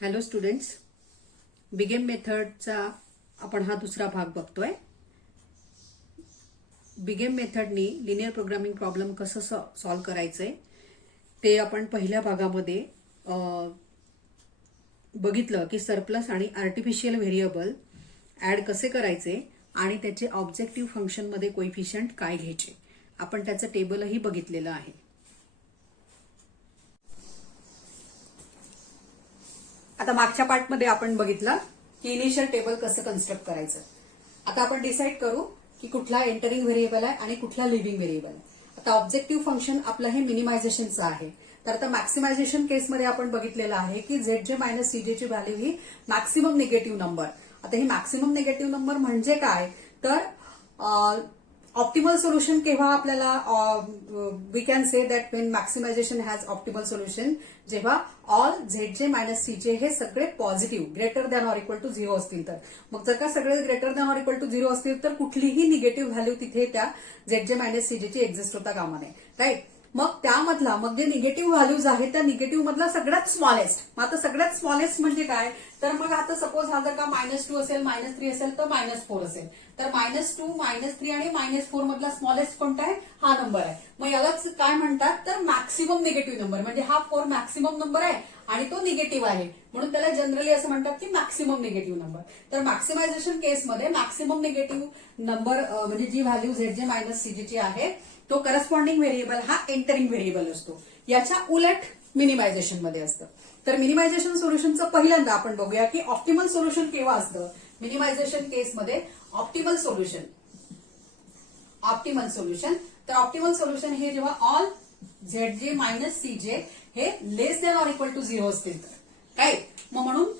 Hello students, बिगेम मेथडचा आपण हा दुसरा भाग बघतोय. बिगेम मेथडनी लिनियर प्रोग्रामिंग प्रॉब्लेम कसं सॉल्व्ह करायचंय ते आपण पहिल्या भागामध्ये बघितलं की सरप्लस आणि आर्टिफिशियल व्हेरिएबल ऍड कसे करायचे आणि त्याचे ऑब्जेक्टिव्ह फंक्शनमध्ये कोइफिशियंट काय घ्यायचे. आपण त्याचं टेबलही बघितलेलं आहे. आता मागच्या पार्टमध्ये आपण बघितलं की इनिशियल टेबल कसं कन्स्ट्रक्ट करायचं. आता आपण डिसाईड करू की कुठला एंटरिंग व्हेरिएबल आहे आणि कुठला लिव्हिंग व्हेरिएबल आहे. आता ऑब्जेक्टिव्ह फंक्शन आपलं हे मिनिमायझेशनचं आहे. तर आता मॅक्सिमायझेशन केसमध्ये आपण बघितलेलं आहे की झेड मायनस सीजे ची व्हॅल्यू ही मॅक्सिमम निगेटिव्ह नंबर. आता ही मॅक्सिमम निगेटिव्ह नंबर म्हणजे काय, तर ऑप्टिमल सोल्युशन केव्हा आपल्याला we can say that when maximization has optimal solution जेव्हा ऑल झेड मायनस सीजे हे सगळे positive greater than or equal to 0 असतील तर. मग जर का सगळे greater than or equal to 0 असतील तर कुठलीही निगेटिव्ह व्हॅल्यू तिथे त्या झेड मायनस सीजेची एक्झिस्ट होता कामा नये. राईट. मग त्यामधला मग जे निगेटिव्ह व्हॅल्यूज आहेत त्या निगेटिव्ह मधला सगळ्यात स्मॉलेस्ट. मग आता सगळ्यात स्मॉलेस्ट म्हणजे काय, तर मग आता सपोज हा जर का -2 असेल, -3 असेल तर -4 असेल. तर -2, -3 आणि -4 मधला स्मॉलेस्ट कोणता आहे, हा नंबर आहे. मग यालाच काय म्हणतात, तर मॅक्सिमम निगेटिव्ह नंबर. म्हणजे हा 4 मॅक्सिमम नंबर आहे आणि तो निगेटिव्ह आहे म्हणून त्याला जनरली असं म्हणतात की मॅक्सिमम निगेटिव्ह नंबर. तर मॅक्सिमायझेशन केसमध्ये मॅक्सिमम निगेटिव्ह नंबर म्हणजे जी व्हॅल्यू झेड मायनस सीजेची आहे तो करस्पॉन्डिंग व्हेरिएबल हा एंटरिंग व्हेरिएबल असतो. याच्या उलट मिनिमायझेशन मध्ये असतं. तर मिनिमायझेशन सोल्युशनचं पहिल्यांदा आपण बघूया की ऑप्टिमल सोल्युशन केव्हा असतं. मिनिमायझेशन केसमध्ये ऑप्टिमल सोल्युशन तर ऑप्टिमल सोल्युशन हे जेव्हा ऑल झेड मायनस सीजे हे लेस दॅन ऑर इक्वल टू 0 असतील तर. राईट. मग म्हणून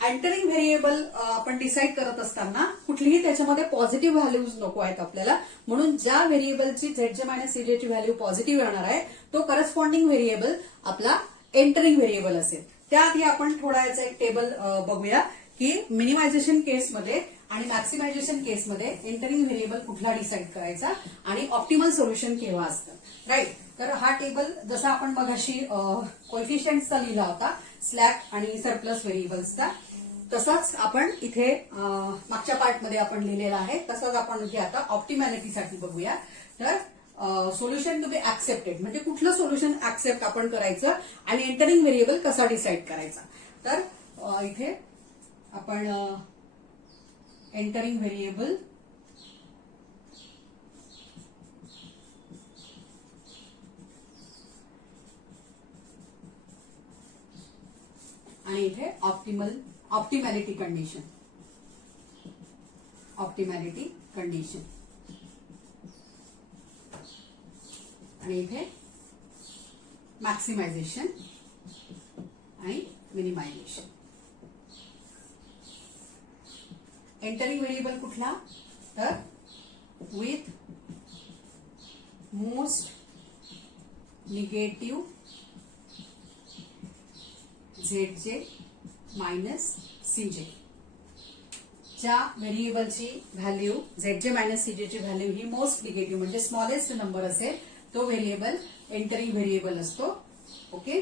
एंटरिंग व्हेरिएबल आपण डिसाईड करत असताना कुठलीही त्याच्यामध्ये पॉझिटिव्ह व्हॅल्यूज नको आहेत आपल्याला. म्हणून ज्या व्हेरिएबलची झेड मायनस सीजेची व्हॅल्यू पॉझिटिव्ह येणार आहे तो करस्पॉन्डिंग व्हेरिएबल आपला एंटरिंग व्हेरिएबल असेल. त्याआधी आपण थोडा याचा एक टेबल बघूया की मिनिमायझेशन केसमध्ये आणि मॅक्सिमायझेशन केसमध्ये एंटरिंग व्हेरिएबल कुठला डिसाईड करायचा आणि ऑप्टिमल सोल्युशन केव्हा असतं. राईट. तर हा टेबल जसा आपण मगाशी कोएफिशियंटचा लिहिला होता स्लॅक आणि सरप्लस व्हेरिएबल्सचा, तसाच आपण इथे मागच्या पार्टमध्ये आपण लिहिलेला आहे. तसाच आपण इथे आता ऑप्टिमॅलिटीसाठी बघूया. तर सोल्युशन टू बी ऍक्सेप्टेड म्हणजे कुठलं सोल्युशन ऍक्सेप्ट आपण करायचं आणि एंटरिंग व्हेरिएबल कसा डिसाईड करायचा. तर इथे आपण एंटरिंग व्हेरिएबल आणि इथे ऑप्टिमॅलिटी कंडिशन आणि इथे मॅक्सिमायझेशन आणि मिनिमायझेशन. एंटरिंग व्हेरिएबल कुठला, तर with most negative Z minus CJ. ज्या व्हेरिएबलची व्हॅल्यू झेड मायनस सीजेची व्हॅल्यू ही मोस्ट निगेटिव्ह म्हणजे स्मॉलेस्ट नंबर असेल तो व्हेरिएबल एंटरिंग व्हेरिएबल असतो. ओके.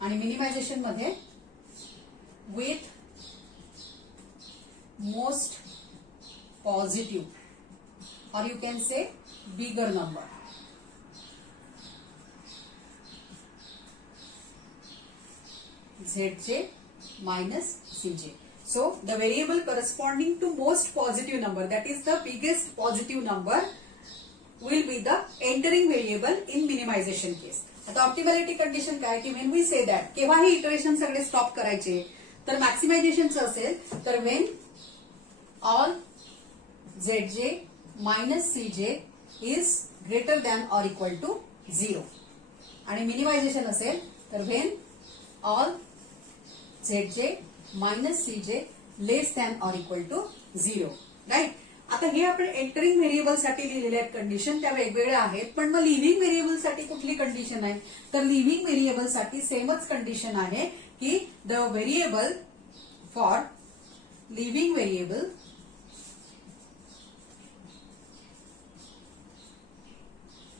आणि मिनिमायझेशन मध्ये with most positive or you can say bigger number. Zj minus Cj. So the variable corresponding to most positive number, that is the biggest positive number, will be the entering variable in minimization case. आता ऑप्टिमॅलिटी condition काय की when we say that केव्हा हे iteration सगळे stop करायचे, तर मॅक्सिमायझेशनचं असेल तर when all Zj minus Cj is greater than or equal to 0 आणि मिनिमायझेशन असेल तर when all Zj minus Cj less than or equal to 0. Right. आता हे आपण एंटरिंग व्हेरिएबल साठी लिहिलेल्या आहेत कंडिशन, त्या वेगवेगळ्या आहेत. पण मग लिव्हिंग व्हेरिएबल साठी कुठली कंडिशन आहे, तर लिव्हिंग व्हेरिएबल साठी सेमच कंडिशन आहे की the variable for leaving variable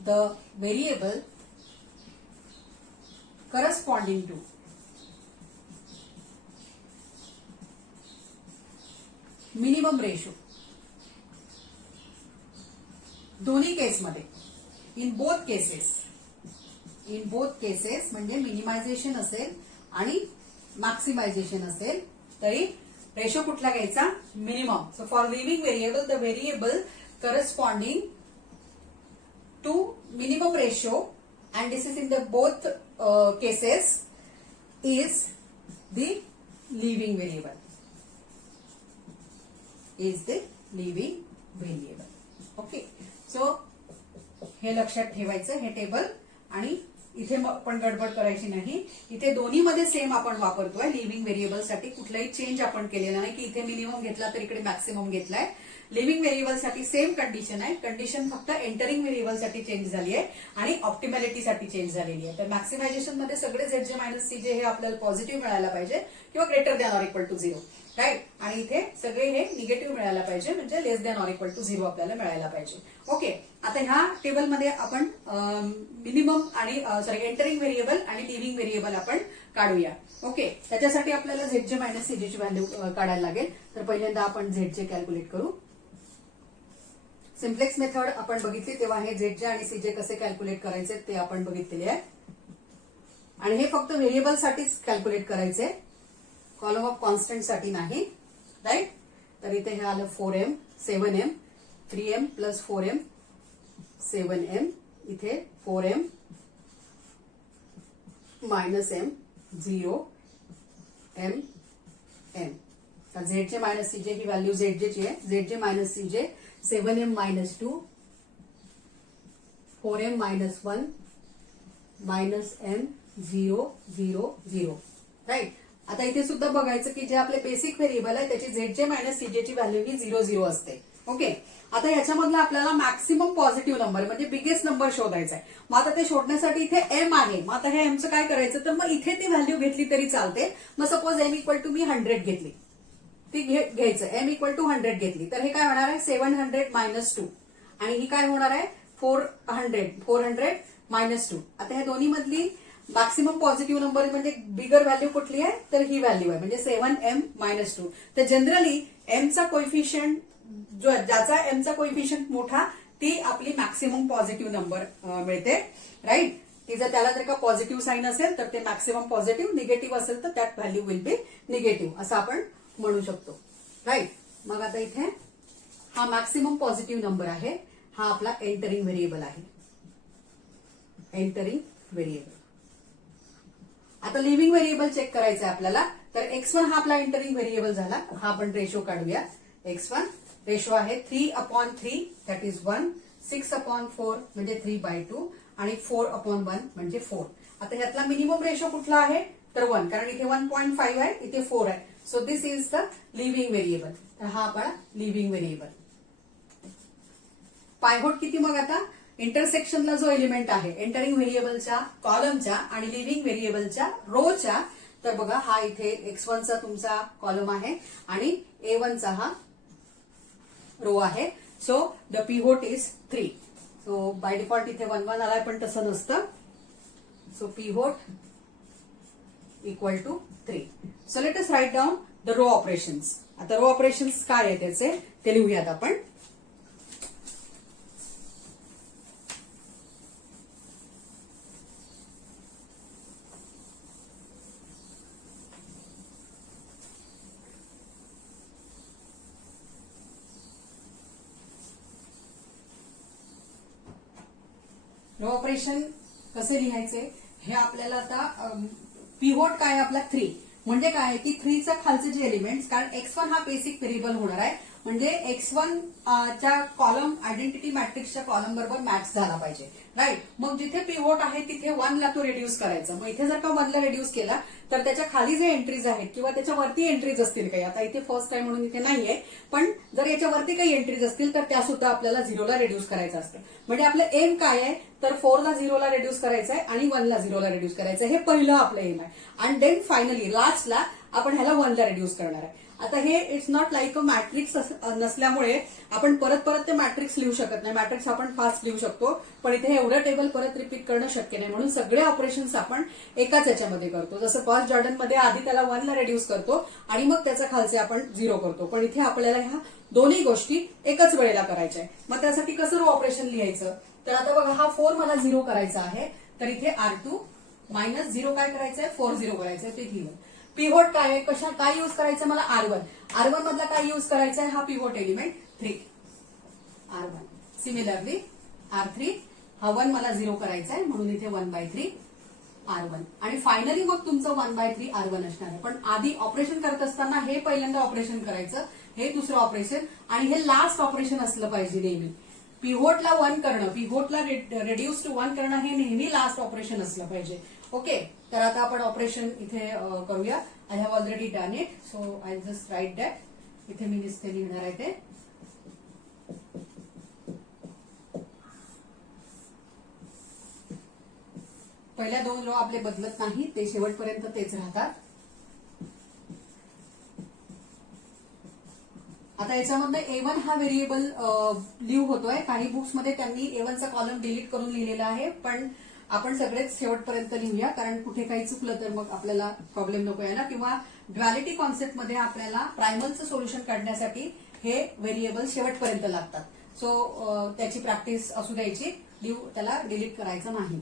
the variable corresponding to minimum ratio दोन्ही केसमध्ये इन बोथ केसेस म्हणजे मिनिमायझेशन असेल आणि मॅक्सिमायझेशन असेल तरी रेशो कुठला घ्यायचा minimum. So for leaving variable the variable corresponding to minimum ratio and this is in the both cases is the leaving variable. Okay. So हे लक्षात ठेवायचं हे टेबल. आणि इथे पण गडबड करायची नाही. इथे दोन्हीमध्ये सेम आपण वापरतोय. लिव्हिंग व्हेरिएबलसाठी कुठलाही चेंज आपण केलेला नाही की इथे मिनिमम घेतला तर इकडे मॅक्सिमम घेतलाय. लिव्हिंग व्हेरिएबलसाठी सेम कंडिशन आहे. कंडिशन फक्त एंटरिंग व्हेरिएबलसाठी चेंज झाली आहे आणि ऑप्टिमॅलिटीसाठी चेंज झालेली आहे. तर मॅक्सिमायझेशन मध्ये सगळे झेड मायनस सी जे हे आपल्याला पॉझिटिव्ह मिळायला पाहिजे किंवा greater than or equal to 0. Right. आणि इथे सगळे हे निगेटिव्ह मिळायला पाहिजे म्हणजे less than or equal to 0 आपल्याला मिळायला पाहिजे. ओके. आता ह्या टेबलमध्ये आपण मिनिमम आणि एंटरिंग व्हेरिएबल आणि लिव्हिंग व्हेरिएबल आपण काढूया. ओके. त्याच्यासाठी आपल्याला झेड मायनस सी ची व्हॅल्यू काढायला लागेल. तर पहिल्यांदा आपण झेड कॅल्क्युलेट करू. सिम्प्लेक्स मेथड आपण बघितली तेव्हा हे झेड आणि सीजे कसे कॅल्क्युलेट करायचे ते आपण बघितलेले आहे. आणि हे फक्त व्हेरिएबल साठीच कॅल्क्युलेट करायचे, कॉलम ऑफ कॉन्स्टंट साठी नाही. राईट. तर इथे हे आलं 4m 7m 3m plus 4m 7m इथे 4m minus m 0 m m. झेडचे मायनस सीजे ही व्हॅल्यू झेडचे आहे. झेडचे minus CJ 7m minus 2 4m minus 1 minus m 0 0 0. Right. आता इथे सुद्धा बघायचं की जे आपले बेसिक व्हेरिएबल आहे त्याची झेडचे मायनस सीजेची व्हॅल्यू ही 0 0 असते. ओके. आता याच्यामधला आपल्याला मॅक्सिमम पॉझिटिव्ह नंबर म्हणजे बिगेस्ट नंबर शोधायचा आहे. मग आता ते शोधण्यासाठी इथे एम आहे. मग आता हे एमचं काय करायचं तर मग इथे ती व्हॅल्यू घेतली तरी चालते. मग सपोज एम इक्वल टू मी 100 घेतली ती घ्यायचं. एम इक्वल टू 100 घेतली तर हे काय होणार आहे 700 मायनस 2 आणि ही काय होणार आहे 400 मायनस 2. आता ह्या दोन्ही मधली मॅक्सिमम पॉझिटिव्ह नंबर म्हणजे बिगर व्हॅल्यू कुठली आहे तर ही व्हॅल्यू आहे म्हणजे 7m मायनस 2. तर जनरली एमचा कोइफिशियंट ज्याचा एमचा कोइफिशियंट मोठा ती आपली मॅक्सिमम पॉझिटिव्ह नंबर मिळते. राईट. ती जर त्याला जर का पॉझिटिव्ह साईन असेल तर ते मॅक्सिमम पॉझिटिव्ह, निगेटिव्ह असेल तर त्यात व्हॅल्यू विल बी निगेटिव्ह असं आपण म्हणू शकतो. राईट. मग आता इथे हा मॅक्सिमम पॉझिटिव्ह नंबर आहे. हा आपला एंटरिंग व्हेरिएबल आहे. Entering variable. आता लिव्हिंग व्हेरिएबल चेक करायचं आहे आपल्याला. तर x1 हा आपला एंटरिंग व्हेरिएबल झाला. हा आपण रेशो काढूया. x1 रेशो आहे 3/3 दॅट इज 1 6/4 म्हणजे 3/2 आणि 4/1 म्हणजे 4. आता ह्यातला मिनिमम रेशो कुठला आहे तर 1 कारण इथे 1.5 आहे इथे 4 आहे. So this is the leaving variable. तर हा आपला लिव्हिंग व्हेरिएबल. पायहोट किती मग आता इंटरसेक्शनला जो एलिमेंट आहे एंटरिंग व्हेरिएबलच्या कॉलमच्या आणि लिव्हिंग व्हेरिएबलच्या रोच्या. तर बघा हा इथे x1 चा तुमचा कॉलम आहे आणि a1 चा हा रो आहे. So the pivot is 3. So by default इथे 1 1 आलाय पण तसं नसतं. So pivot equal to 3. So let us write down the row operations. आता रो ऑपरेशन्स काय आहे त्याचे ते लिहूयात आपण. रो ऑपरेशन कसे लिहायचे हे आपल्याला आता पिव्होट काय आपला 3 म्हणजे काय की 3चा खालचे जे एलिमेंट्स कारण x1 हा बेसिक व्हेरिएबल होणार आहे म्हणजे x1 च्या कॉलम आयडेंटिटी मॅट्रिक्सच्या कॉलम बरोबर मॅच झाला पाहिजे. राईट. मग जिथे पिव्होट आहे तिथे 1 ला तो रेड्यूस करायचा. मग इथे जर का 1 ला रेड्यूस केला तर त्याच्या खाली जे एंट्रीज आहेत किंवा त्याच्या वरती एंट्रीज असतील काही आता इथे फर्स्ट आहे म्हणून इथे नाहीये पण जर याच्यावरती काही एंट्रीज असतील तर त्या सुद्धा आपल्याला 0 ला रेड्यूस करायचं असतं. म्हणजे आपलं एम काय आहे तर 4 ला 0 ला रेड्यूस करायचं आहे आणि 1 ला 0 ला रेड्यूस करायचं आहे. हे पहिलं आपलं एम आहे. आणि देन फायनली लास्टला आपण ह्याला 1 ला रेड्यूस करणार आहे. आता हे it's not like a matrix नसल्यामुळे आपण परत परत ते मॅट्रिक्स लिहू शकत नाही. मॅट्रिक्स आपण फास्ट लिहू शकतो, पण इथे एवढं टेबल परत रिपीट करणं शक्य नाही. म्हणून सगळे ऑपरेशन्स आपण एकाच याच्यामध्ये करतो. जसं गॉस जॉर्डन मध्ये आधी त्याला 1 ला रेड्यूस करतो आणि मग त्याचा खालचे आपण 0 करतो, पण इथे आपल्याला ह्या दोन्ही गोष्टी एकाच वेळेला करायच्या आहे. मग त्यासाठी कसं रो ऑपरेशन लिहायचं, तर आता बघा हा 4 मला 0 करायचा आहे, तर इथे R2 मायनस 0 काय करायचंय, 4 0 करायचंय, ते लिहिलं. पिव्होट काय आहे, काय युज करायचं मला, R1 मधला काय युज करायचा आहे, हा pivot element 3 R1. Similarly R3 हा 1 मला 0 करायचा आहे, म्हणून इथे 1/3 R1. आणि फायनली मग तुमचं 1/3 R1 असणार आहे. पण आधी ऑपरेशन करत असताना हे पहिल्यांदा ऑपरेशन करायचं, हे दुसरं ऑपरेशन, आणि हे लास्ट ऑपरेशन असलं पाहिजे नेहमी. पिव्होटला 1 करणं, पिव्होटला रेड्यूस टू 1 करणं हे नेहमी लास्ट ऑपरेशन असलं पाहिजे. ओके, तर आता आपण ऑपरेशन इथे करूया. I have already done it, so I just write that. इथे मी नुसते लिहिणार आहे ते. पहिल्या 2 रो आपले बदलत नाही, ते शेवटपर्यंत तेच राहतात. आता याच्यामध्ये A1 हा व्हेरिएबल लिव्ह होतोय. काही बुक्स मध्ये त्यांनी A1 चा कॉलम डिलीट करून लिहिलेला आहे, पण आपण सगळेच शेवटपर्यंत लिहूया, कारण कुठे काही चुकलं तर मग आपल्याला प्रॉब्लेम नको यायला. किंवा ड्युअलिटी कॉन्सेप्ट मध्ये आपल्याला प्रायमलचं सोल्युशन काढण्यासाठी हे व्हेरिएबल शेवटपर्यंत लागतात. सो त्याची प्रॅक्टिस असू द्यायची, त्याला डिलीट करायचं नाही.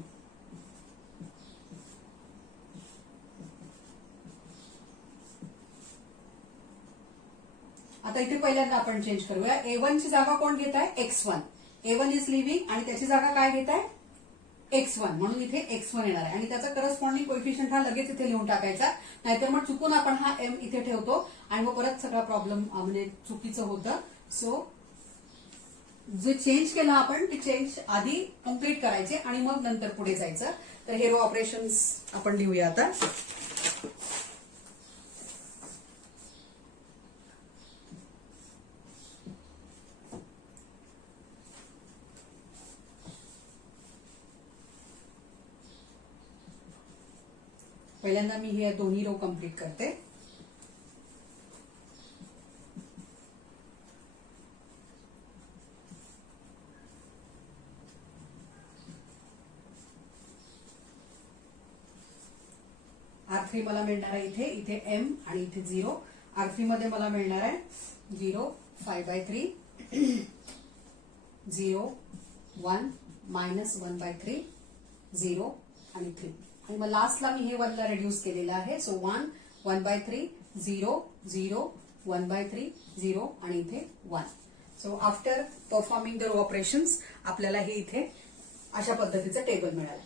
आता इथे पहिल्यांदा आपण चेंज करूया. A1 ची जागा कोण घेत आहे, X1. A1 इज लिव्हिंग आणि त्याची जागा काय घेत आहे, X1, म्हणून इथे X1 येणार आहे. आणि त्याचा करस्पॉन्डिंग कोएफिशियंट हा लगेच इथे लिहून टाकायचा, नाहीतर मग चुकून आपण हा M इथे ठेवतो आणि मग परत सगळा प्रॉब्लेम म्हणजे चुकीचं होतं. सो जे चेंज केलं आपण ते चेंज आधी कम्प्लीट करायचे आणि मग नंतर पुढे जायचं. तर हे रो ऑपरेशन्स आपण लिहूया आता. पहिल्यांदा मी हे दोन्ही रो कम्प्लीट करते. R3 मला मिळणार आहे इथे M आणि इथे 0. R3 मध्ये मला मिळणार आहे 0 5/3 0 1 मायनस 1/3 0 आणि 3. आणि मग लास्टला मी हे 1 ला रेड्यूस केलेलं आहे. सो 1 1/3 0 0 1/3 0 आणि इथे 1. So after performing the row operations आपल्याला हे इथे अशा पद्धतीचं टेबल मिळालं.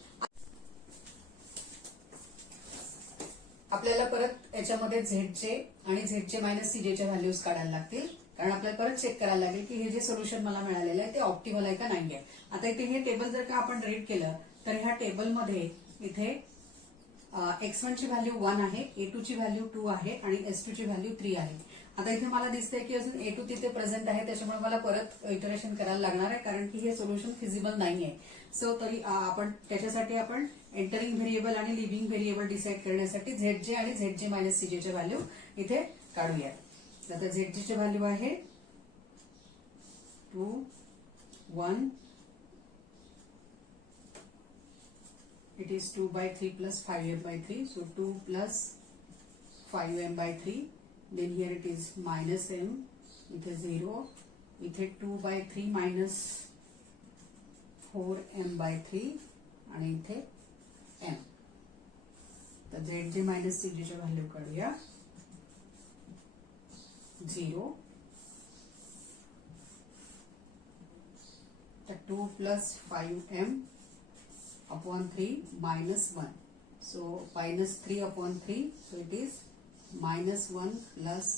आपल्याला परत याच्यामध्ये झेडचे आणि झेडचे मायनस सीजेच्या व्हॅल्यूज काढायला लागतील, कारण आपल्याला परत चेक करायला लागेल की हे जे सोल्युशन मला मिळालेलं आहे ते ऑप्टिमल आहे का नाहीये. आता इथे हे टेबल जर का आपण रीड केलं तर ह्या टेबलमध्ये इथे X1 ची व्हॅल्यू 1 आहे, A2 ची व्हॅल्यू 2 आहे आणि S2 ची व्हॅल्यू 3 आहे. आता इथे मला दिसतंय की अजून A2 तिथे प्रेझेंट आहे, त्याच्यामुळे मला परत इटरेशन करायला लागणार आहे, कारण की हे सोल्युशन फिजिबल नाहीये. सो तरी आपण त्याच्यासाठी आपण एंटरिंग व्हेरिएबल आणि लिव्हिंग व्हेरिएबल डिसाईड करण्यासाठी झेडजे आणि झेडजे मायनस सीजेच्या व्हॅल्यू इथे काढूया. आता झेडजेची व्हॅल्यू आहे 2 1. It is 2/3 plus 5m/3. So 2 plus 5m/3. Then here it is minus m. It is 0. इथे 2/3 minus 4m/3 आणि इथे m. तर झेडजे मायनस सीजेच्या व्हॅल्यू काढूया 0. तर 2 plus 5m upon 3 minus 1. So minus 3 upon 3. So it is minus 1 plus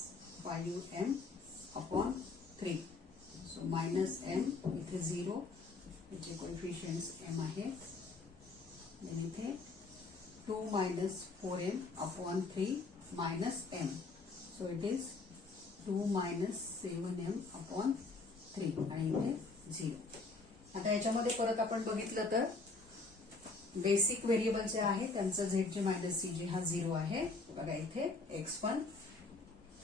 5m upon 3. So minus m इथे 0. इथे कोएफिशियंट्स m आहे. then इथे 2 minus 4m upon 3 minus m. So it is 2 minus 7m upon 3 आणि इथे 0. आता याच्यामध्ये परत आपण बघितलं तर बेसिक व्हेरिएबल जे आहे त्यांचं झेडजे मायनस सीजे हा 0 आहे. बघा इथे X1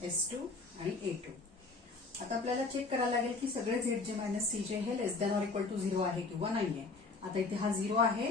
S2 आणि A2. आता आपल्याला चेक करायला लागेल की सगळे ZJ मायनस CJ हे लेस दॅन ऑर इक्वल टू 0 आहे किंवा नाहीये. आता इथे हा 0 आहे,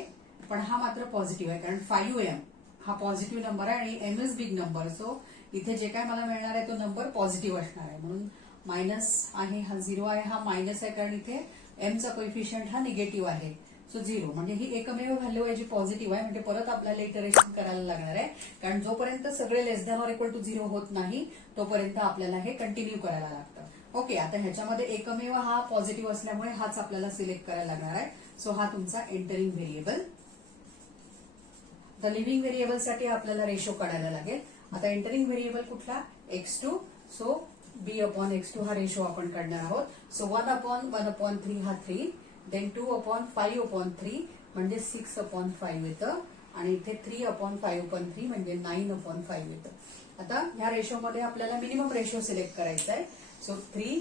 पण हा मात्र पॉझिटिव्ह आहे, कारण 5m हा पॉझिटिव्ह नंबर आहे आणि m is big number. So इथे जे काय मला मिळणार आहे तो नंबर पॉझिटिव्ह असणार आहे, म्हणून मायनस आहे, हा 0 आहे, हा मायनस आहे, कारण इथे m चा कोइफिशियंट हा निगेटिव्ह आहे. सो 0 म्हणजे ही एकमेव व्हॅल्यू आहे जी पॉझिटिव्ह आहे, म्हणजे परत आपल्याला इटरेशन करायला लागणार आहे, कारण जोपर्यंत सगळे लेस दॅन ऑर इक्वल टू 0 होत नाही तोपर्यंत आपल्याला हे कंटिन्यू करायला लागतं. ओके, आता ह्याच्यामध्ये एकमेव हा पॉझिटिव्ह असल्यामुळे हाच आपल्याला सिलेक्ट करायला लागणार आहे. सो हा तुमचा एंटरिंग व्हेरिएबल. तर लिव्हिंग व्हेरिएबल साठी आपल्याला रेशो काढायला लागेल. आता एंटरिंग व्हेरिएबल कुठला? x2. सो b/x2 हा रेशो आपण काढणार आहोत. सो 1/1/3 हा 3, देन 2/5/3 म्हणजे 6/5 येतं, आणि इथे 3/5/3 म्हणजे 9/5 येतं. आता ह्या रेशोमध्ये आपल्याला मिनिमम रेशो सिलेक्ट करायचा आहे. सो 3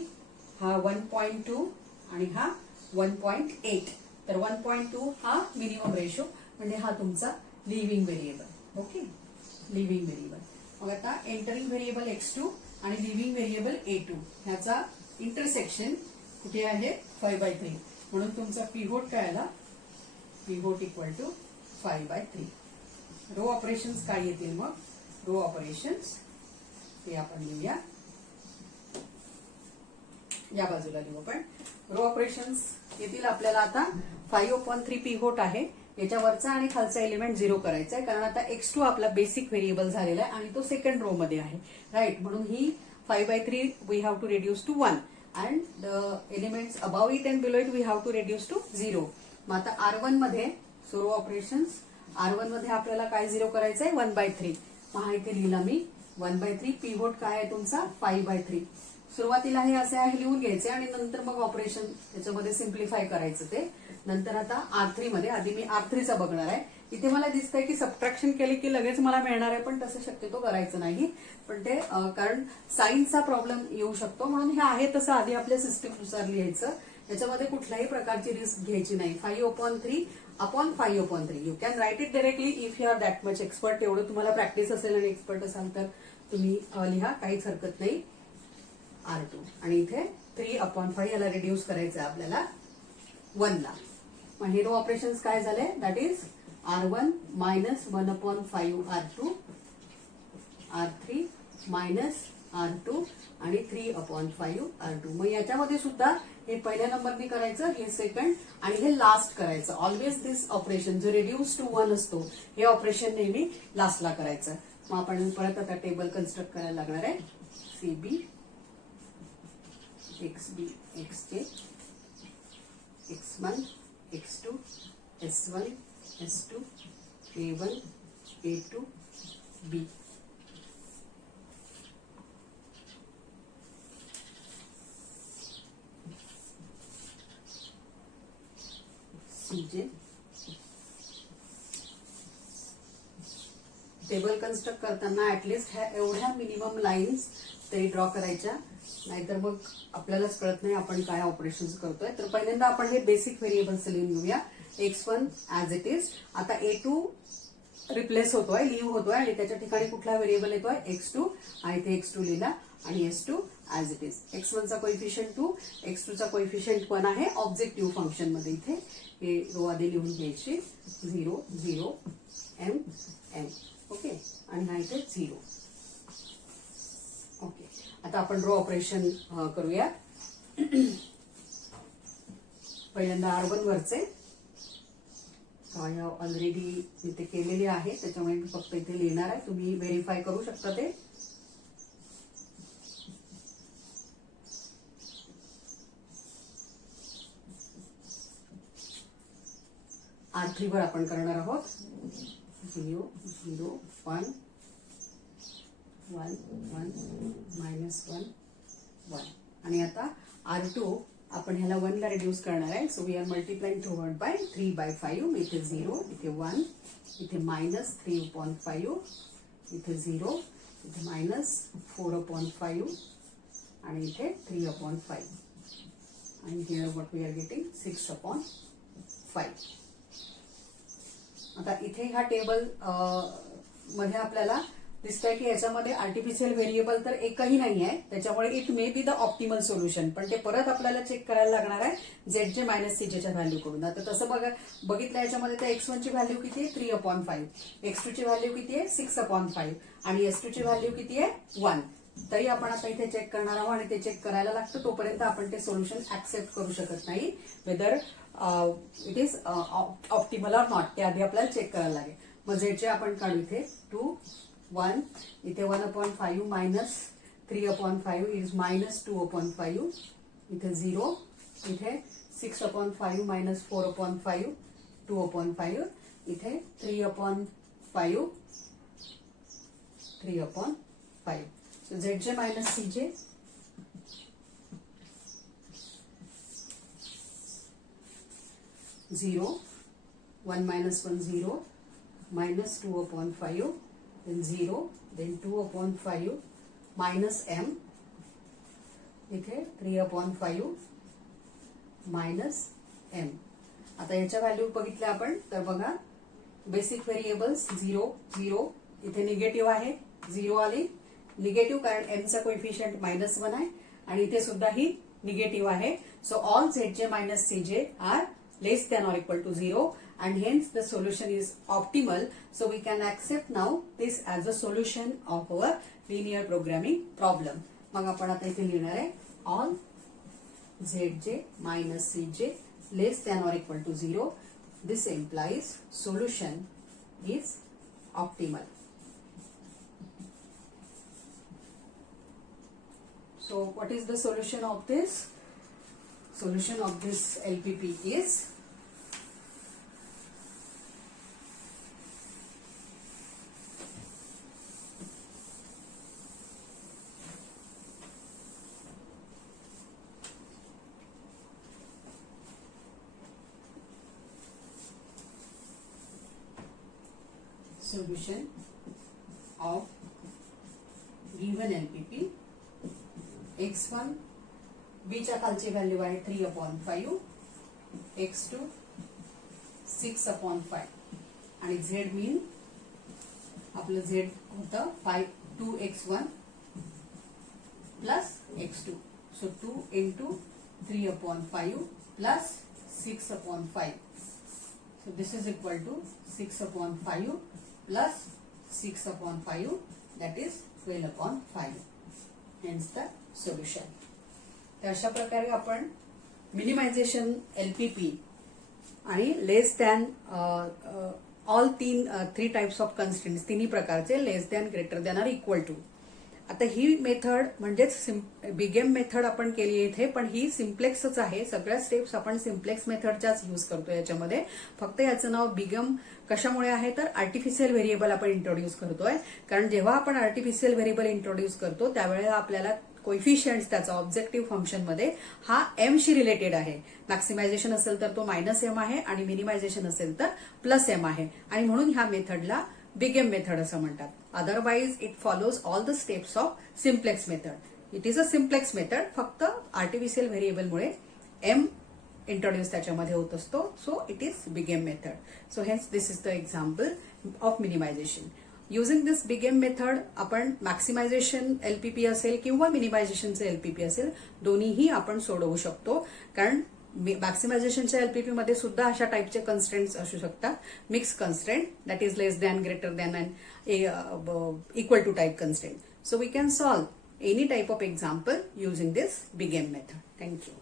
हा 1.2 आणि हा 1.8. तर 1.2 हा मिनिमम रेशो, म्हणजे हा तुमचा living variable. Okay, living variable. मग आता एंटरिंग व्हेरिएबल x2 आणि लिव्हिंग व्हेरिएबल A2 ह्याचा इंटरसेक्शन कुठे आहे? 5/3. म्हणून तुमचा पिव्होट काय आला? Pivot equal to 5/3. Row operations काय येतील मग? रो ऑपरेशन्स ते आपण लिहूया, या बाजूला लिहू आपण. रो ऑपरेशन्स येतील आपल्याला. आता 5/3 पिव्होट आहे, याच्यावरचा आणि खालचा एलिमेंट 0 करायचा आहे, कारण आता x2 आपला बेसिक व्हेरिएबल झालेला आहे आणि तो सेकंड रो मध्ये आहे, राईट. म्हणून ही 5/3 we have to reduce to 1 and the elements above it and below it we have to reduce to 0. मग आता R1 मध्ये रो ऑपरेशन्स, R1 मध्ये आपल्याला काय 0 करायचं आहे? 1/3. मग हा इथे लिहिला मी 1/3. पिव्होट काय आहे तुमचा? 5/3. सुरुवातीला हे असे आहे लिहून घ्यायचे आणि नंतर मग ऑपरेशन त्याच्यामध्ये सिम्प्लिफाय करायचं ते. नंतर आता R3 मध्ये, आधी मी R3 चा बघणार आहे. इथे मला दिसतंय की सबट्रॅक्शन केले की लगेच मला मिळणार आहे, पण तसं शक्यतो करायचं नाही, पण ते कारण साईनचा प्रॉब्लेम येऊ शकतो, म्हणून हे आहे तसं आधी आपल्या सिस्टीमनुसार लिहायचं. याच्यामध्ये कुठल्याही प्रकारची रिस्क घ्यायची नाही. 5/3/5/3. You can write it directly if you are that much expert. एवढं तुम्हाला प्रॅक्टिस असेल आणि एक्सपर्ट असाल तर तुम्ही लिहा, काहीच हरकत नाही. R2 आणि इथे 3/5 याला रिड्यूस करायचं आहे आपल्याला 1 ला. मग हे रो ऑपरेशन्स काय झाले? That is R1 minus 1/5 R2, R3 minus R2 आणि 3/5 R2. मग याच्यामध्ये सुद्धा हे पहिल्या नंबरने करायचं, हे सेकंड आणि हे लास्ट करायचं. ऑलवेज दिस ऑपरेशन जो रिड्यूस टू 1 असतो हे ऑपरेशन नेहमी लास्टला करायचं. मग आपण परत आता टेबल कन्स्ट्रक्ट करायला लागणार आहे. CB XB XJ X1 X2 S1 S2 A1 A2 B. CJ. Table construct करताना ऍटलिस्ट ह्या एवढ्या मिनिमम लाईन्स तरी ड्रॉ करायच्या, नाहीतर मग आपल्यालाच कळत नाही आपण काय ऑपरेशन्स करतोय. तर पहिल्यांदा आपण हे बेसिक व्हेरिएबल्स लिहून घेऊया. X1 as it is. आता A2 रिप्लेस होतोय, लिव्ह होतोय, आणि त्याच्या ठिकाणी कुठला व्हेरिएबल येतोय? X2. आणि इथे X2 लिहिला आणि S2 as it is. X1 चा कोइफिशियंट 2, X2 चा कोइफिशियंट 1 आहे ऑब्जेक्टिव्ह फंक्शन मध्ये. इथे हे रो आधी लिहून घ्यायची. 0 0 M M. ओके, आणि हा इथे 0. ओके, आता आपण रो ऑपरेशन करूया. पहिल्यांदा R1 वरचे ऑलरेडी इथे केलेले आहे, त्याच्यामुळे मी फक्त इथे लिहिणार आहे. तुम्ही व्हेरीफाय करू शकता ते. R3 वर आपण करणार आहोत. 0 0 1 1 1 -1 1. आणि आता R2 आपण ह्याला 1 ला रिड्यूस करणार आहे. So we are multiplying 2 by 3/5. इथे 0, इथे 1, इथे मायनस 3/5, इथे 0, इथे मायनस 4/5 आणि इथे 3/5. आणि here what we are getting 6/5. आता इथे ह्या टेबल मध्ये आपल्याला दिसतंय की याच्यामध्ये आर्टिफिशियल व्हेरिएबल तर एकही नाही आहे, त्याच्यामुळे it may be the optimal solution, पण ते परत आपल्याला चेक करायला लागणार आहे झेडजे मायनस सीजेच्या व्हॅल्यू कडून. आता तसं बघितलं याच्यामध्ये तर x1 ची व्हॅल्यू किती आहे 3/5, x2 ची व्हॅल्यू किती आहे 6/5 आणि s2 ची व्हॅल्यू किती आहे 1. तरी आपण आता इथे चेक करणार आहोत आणि ते चेक करायला लागतं, तोपर्यंत आपण ते सोल्युशन ऍक्सेप्ट करू शकत नाही whether it is optimal or not, ते आधी आपल्याला चेक करायला लागेल. मग झेडचे आपण काढू इथे 2 1 इथे 1/5 मायनस 3/5 इज मायनस 2/5 इथे 0 इथे 6/5 मायनस 4/5 2/5 इथे 3/5 3/5. So zj minus cj 0 1 minus 1 0 minus 2/5 then 0 then 2/5 minus m इथे 3/5 minus m. आता याच्या व्हॅल्यू बघितल्या आपण तर बघा बेसिक व्हेरिएबल्स 0 0 इथे निगेटिव्ह आहे 0 आली निगेटिव्ह कारण m चा कोएफिशियंट -1 आहे आणि इथे सुद्धा ही निगेटिव्ह आहे. So all zj minus cj are less than or equal to 0 and hence the solution is optimal. So we can accept now this as a solution of our linear programming problem. मग आपण आता इथे लिहिणार आहे all zj minus cj less than or equal to 0. This implies solution is optimal. So what is the solution of this? Solution of this LPP is solution of given LPP x1 b च्या खालची value आहे 3/5 x2 6/5 आणि z मीन आपलं z होतं 2x1 plus x2. So 2 into 3/5 plus 6/5. So this is equal to 6/5 plus 6/5, that is 12/5. Hence the solution. तर अशा प्रकारे आपण मिनिमायझेशन एलपीपी आणि less than all 3 types of constraints तिन्ही प्रकारचे less than greater than or equal to. आता ही method म्हणजेच बिगेम मेथड आपण केली इथे, पण ही सिम्प्लेक्सच आहे. सगळ्या स्टेप्स आपण सिम्प्लेक्स मेथडच्याच यूज करतो याच्यामध्ये. फक्त याचं नाव बिगम कशामुळे आहे तर आर्टिफिशियल व्हेरिएबल आपण इंट्रोड्यूस करतोय. कारण जेव्हा आपण आर्टिफिशियल व्हेरिएबल इंट्रोड्यूस करतो त्यावेळेला आपल्याला कोइफिशियंट त्याचा ऑब्जेक्टिव्ह फंक्शन मध्ये हा एम शी रिलेटेड आहे. मॅक्सिमायझेशन असेल तर तो -m आहे आणि मिनिमायझेशन असेल तर +m आहे आणि म्हणून ह्या मेथडला बिगेम मेथड असं म्हणतात. Otherwise it follows all the steps of simplex method. It is a simplex method, फक्त आर्टिफिशियल व्हेरिएबलमुळे एम इंट्रोड्यूस त्याच्यामध्ये होत असतो. So it is big M method. So hence this is the example of minimization. Using this big M method आपण maximization LPP असेल किंवा मिनिमायझेशनचे LPP असेल दोन्हीही आपण सोडवू शकतो. कारण मॅक्सिमायझेशनच्या एलपीपी मध्ये सुद्धा अशा टाईपचे कन्स्ट्रेंट्स असू शकतात. Mix constraint that is less than greater than and equal to type constraint. So we can solve any type of example using this big M method. Thank you.